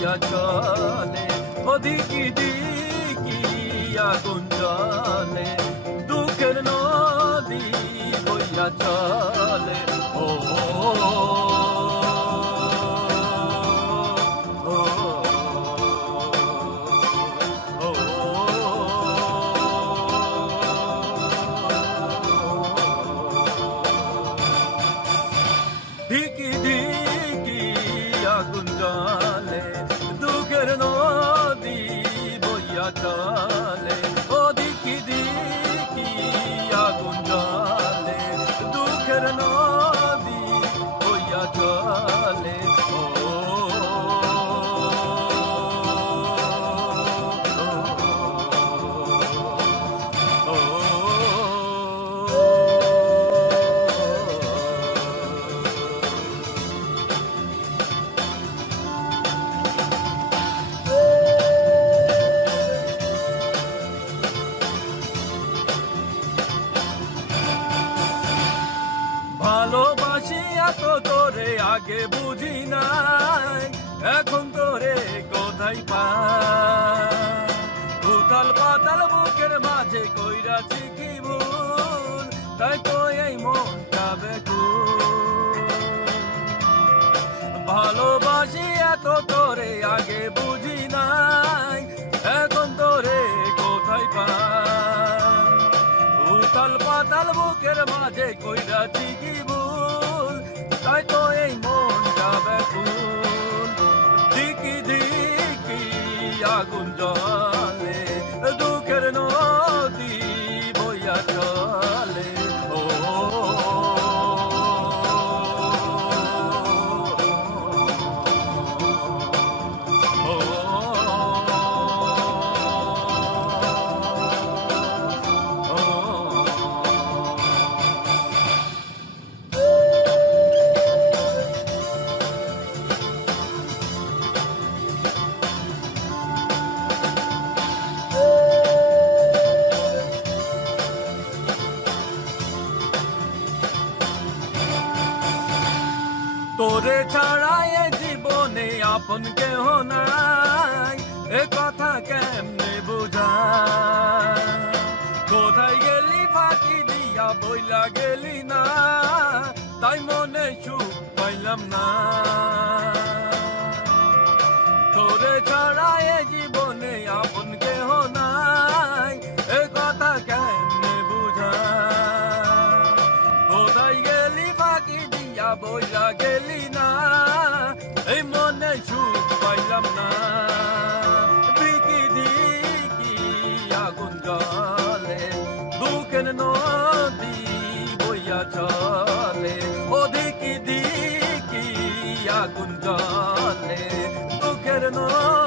বইয়া চলে ওদিকে দিকি আগুন জ্বলে দুঃখের নদী বইয়া চলে ও ধিকি ধিকি আগুন জ্বলে দুঃখের নদী বইয়া চলে ও ধিকি ধিকি আগুন জ্বলে দুঃখের নদী বইয়া চলে ভালোবাসি এত তোরে আগে বুঝি নাই এখন তোরে কোথায় পাই উথাল পাতাল বুকের মাঝে কইরাছি কি ভুল তাই তো এই মনটা বেকুল ভালোবাসি এত তোরে আগে বুঝি নাই এখন তোরে কোথায় পাই উথাল পাতাল বুকের মাঝে কইরাছি কি ভুল তাই তো এই মনটা ব্যাকুল দিকি দিকি আগুন জ্বলে দুঃখের নদী বইয়া চলে ও তোরে ছাড়া এ জীবনে আপন কেহ নাই এ কথা কেমনে বুঝাই কোথায় গেলি ফাঁকি দিয়া বইলা গেলি না তাই মনে সুখ পাইলাম না তোরে ছাড়া এ জীবনে আপন কেহ নাই এ কথা কেমনে বুঝাই কোথায় গেলি ফাঁকি দিয়া বইলা গেলি না এই মনে সুখ পাইলাম না দিকি দিকি আগুন জ্বলে দুঃখের নদী বইয়া চলে ও দিকি দিকি আগুন জ্বলে দুঃখের নদী